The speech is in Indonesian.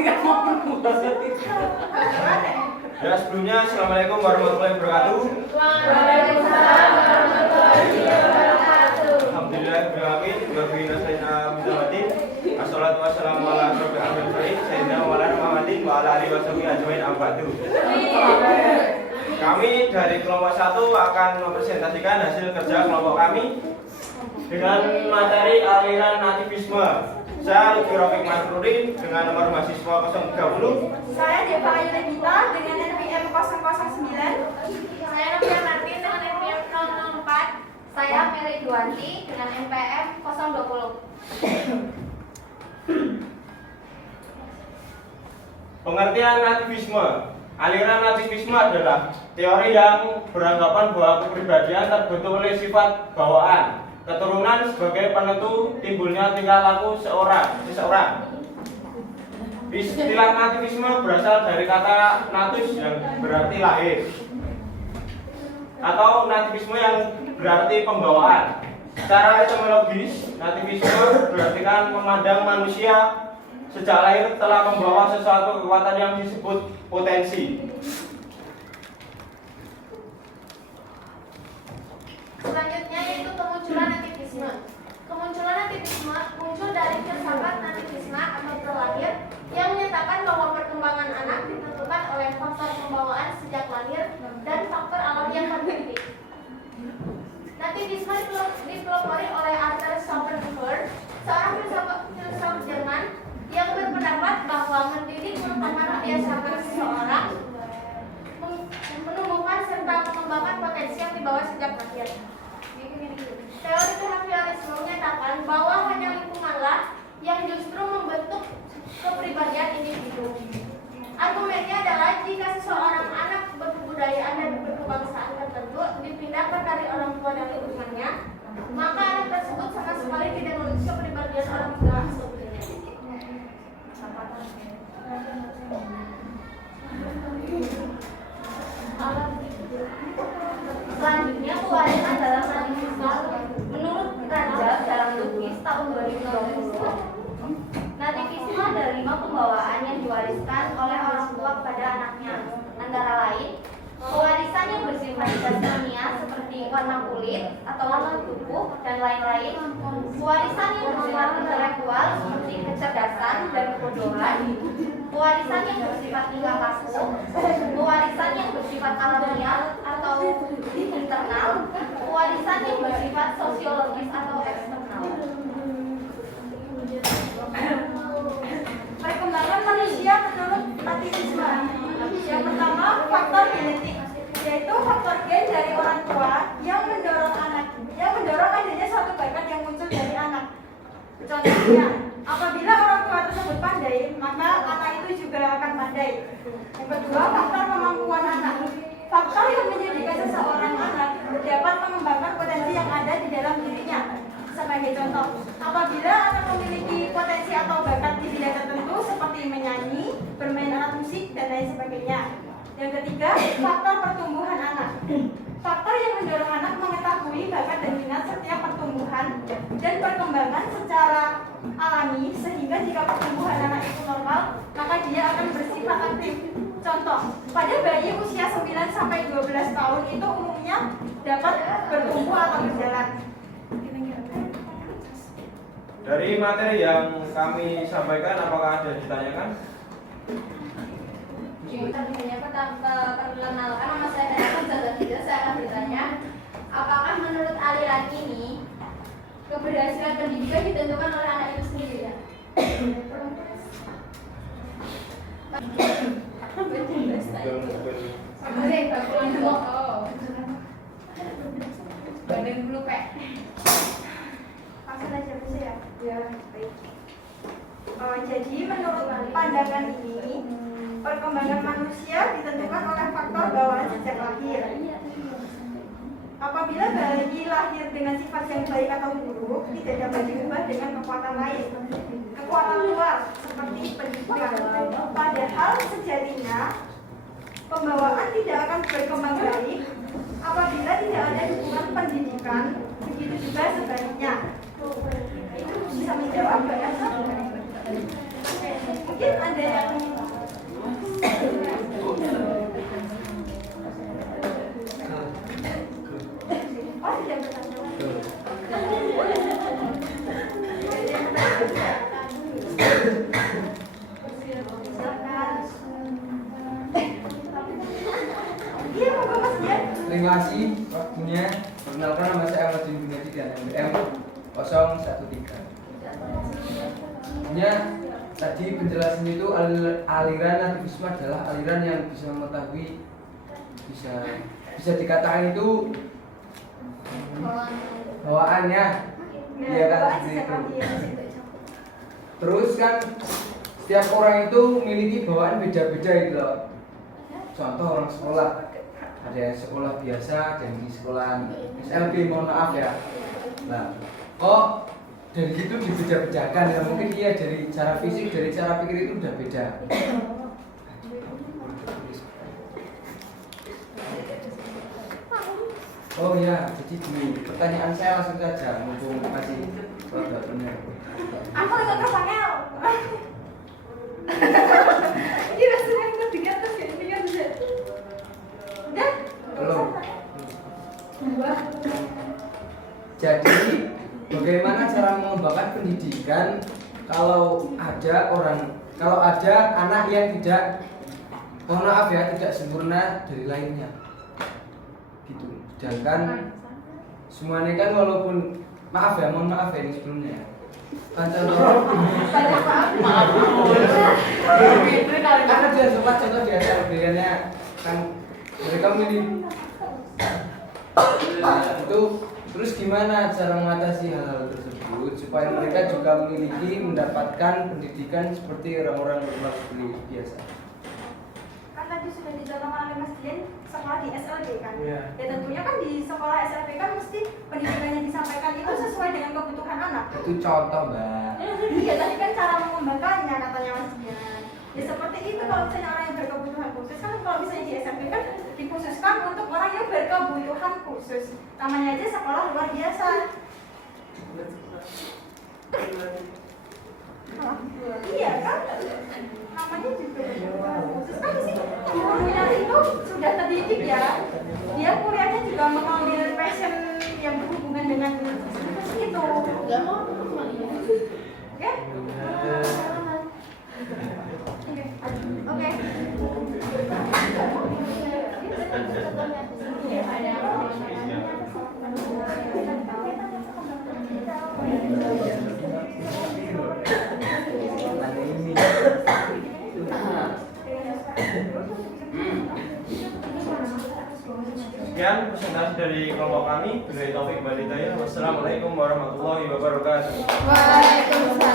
Ya, sebelumnya assalamualaikum warahmatullahi wabarakatuh. Waalaikumsalam warahmatullahi wabarakatuh. Alhamdulillahirrahmanirrahim. Wabillahi minasyaitonir rajim. Assalatu wassalamu ala asyrofil anbiya'i wal mursalin sayyidina Maulana Muhammadin wa ala alihi washabihi ajmain amma ba'du. Kami dari kelompok 1 akan mempresentasikan hasil kerja kelompok kami dengan materi aliran nativisme. Saya Lutfi Rafiq Masruri dengan nomor mahasiswa 030. Saya Deva Ayu Regita dengan NPM 009. Saya Novia Martin dengan NPM 004. Saya Mary Duanti dengan NPM 020. Pengertian nativisme. Aliran nativisme adalah teori yang beranggapan bahwa kepribadian terbentuk oleh sifat bawaan keturunan sebagai penentu timbulnya tingkah laku seseorang. Istilah nativisme berasal dari kata natus yang berarti lahir, atau nativisme yang berarti pembawaan. Secara etimologis, nativisme berartikan memandang manusia sejak lahir telah membawa sesuatu kekuatan yang disebut potensi. Selanjutnya yaitu kemunculan nativisme. Kemunculan nativisme muncul dari filsafat nativisme atau terlahir yang menyatakan bahwa perkembangan anak ditentukan oleh faktor pembawaan sejak lahir dan faktor alam yang terjadi. Nativisme dipelopori oleh Arthur Schopenhauer, seorang filsuf Jerman yang berpendapat bahwa mendidik merupakan membiasakan seseorang menumbuhkan serta mengembangkan potensi yang dibawa sejak lahir. Teori behaviorisme menyatakan bahwa hanya lingkunganlah yang justru membentuk kepribadian individu. Argumennya adalah jika seseorang anak berkebudayaan dan berkebangsaan tertentu dipindahkan dari orang tua dan lingkungannya, maka anak tersebut sama sekali tidak memiliki kepribadian orang tua sebelumnya. Selanjutnya, pewarisan dalam nativisme. Menurut Raja dalam Lukis tahun 2020, nativisme ada 5 pembawaan yang diwariskan oleh orang tua kepada anaknya, antara lain pewarisan yang bersifat dasarnya seperti warna kulit atau warna tubuh dan lain-lain, pewarisan yang bersifat intelektual seperti kecerdasan dan kebodohan, pewarisan yang bersifat tingkah laku, pewarisan yang bersifat alamiah atau internal, pewarisan yang bersifat sosiologis atau eksternal. Perkembangan manusia menurut nativisme. Yang pertama, faktor genetik, yaitu faktor gen dari orang tua yang mendorong adanya suatu bakat yang muncul dari anak. Contohnya, apabila orang tua tersebut pandai, maka anak itu juga akan pandai. Yang kedua, faktor kemampuan anak. Faktor yang menjadikan seseorang anak dapat mengembangkan potensi yang ada di dalam dirinya. Sebagai contoh, apabila anak memiliki potensi atau bakat di bidang tertentu seperti menyanyi, bermain alat musik, dan lain sebagainya. Yang ketiga, faktor pertumbuhan anak. Faktor yang mendorong anak mengetahui bakat dan minat setiap pertumbuhan dan perkembangan secara alami, sehingga jika pertumbuhan anak itu normal, maka dia akan bersifat aktif. Contoh, pada bayi usia 9-12 tahun itu umumnya dapat bertumbuh atau berjalan. Dari materi yang kami sampaikan, apakah ada ditanyakan? Perkenalkan, nama saya Dara Zadatiga. Saya akan bertanya, apakah menurut aliran ini keberhasilan pendidikan ditentukan oleh anak itu sendiri ya? Badan dulu, Pak. Langsung aja bisa ya? Ya, baik. Jadi menurut pandangan ini, perkembangan manusia ditentukan oleh faktor bawaan sejak lahir. Apabila bayi lahir dengan sifat yang baik atau buruk, tidak dapat diubah dengan kekuatan lain. Kekuatan luar seperti pendidikan. Padahal sejatinya pembawaan tidak akan berkembang baik apabila tidak ada dukungan pendidikan. Begitu juga sebaliknya. Itu bisa menjawab banyak. Mungkin ada yang oh tidak bertanggung. Iya, monggo Mas Dian. Terima kasih waktunya. Perkenalkan nama saya Ahmad Junedi dan MBM 013. Tadi penjelasan itu aliran nativisme adalah aliran yang bisa mengetahui bisa dikatakan itu bawaannya, iya kan seperti itu. Terus kan setiap orang itu memiliki bawaan beda-beda gitu loh. Contoh orang sekolah, ada yang sekolah biasa, ada yang di sekolah SLB, mohon maaf ya. Nah, dari situ dibeda-bedakan ya, mungkin dia dari cara fisik, dari cara pikir itu udah beda. Oh ya, jadi gini, pertanyaan saya langsung saja, mumpung masih benar. Aku nggak kesannya. Ini rasanya yang ketiga terus ya, ini kan udah. Udah? Belum. Jadi bagaimana cara mengembangkan pendidikan kalau ada anak yang tidak, mohon maaf ya, tidak sempurna dari lainnya, gitu. Sedangkan semuanya kan walaupun maaf ya, mohon maaf ya ini sebelumnya. Kan contoh, karena dia sempat contoh di SLB-nya kan mereka milih. Itu terus gimana cara mengatasi hal-hal tersebut supaya mereka juga mendapatkan pendidikan seperti orang-orang normal biasa? Kan tadi sudah dicontohkan oleh Mas Dian sekolah di SLB kan. Iya. Ya tentunya kan di sekolah SLB kan mesti pendidikan yang disampaikan itu sesuai dengan kebutuhan anak. Itu contoh, Mbak. Iya, tadi kan cara mengembangkannya katanya Mas Dian. Ya seperti itu kalau misalnya orang yang berkebutuhan khusus kan, kalau misalnya di SMP kan dikhususkan untuk orang yang berkebutuhan khusus. Namanya aja sekolah luar biasa. Iya kan? Namanya juga berkebutuhan khusus kan di sini gurunya itu sudah terdidik ya. Dia kuliahnya juga mengambil passion yang berhubungan dengan itu. Oke? Oke. Sekian presentasi dari kelompok kami. Billahi taufik wal hidayah. Wassalamualaikum warahmatullahi wabarakatuh. Waalaikumsalam.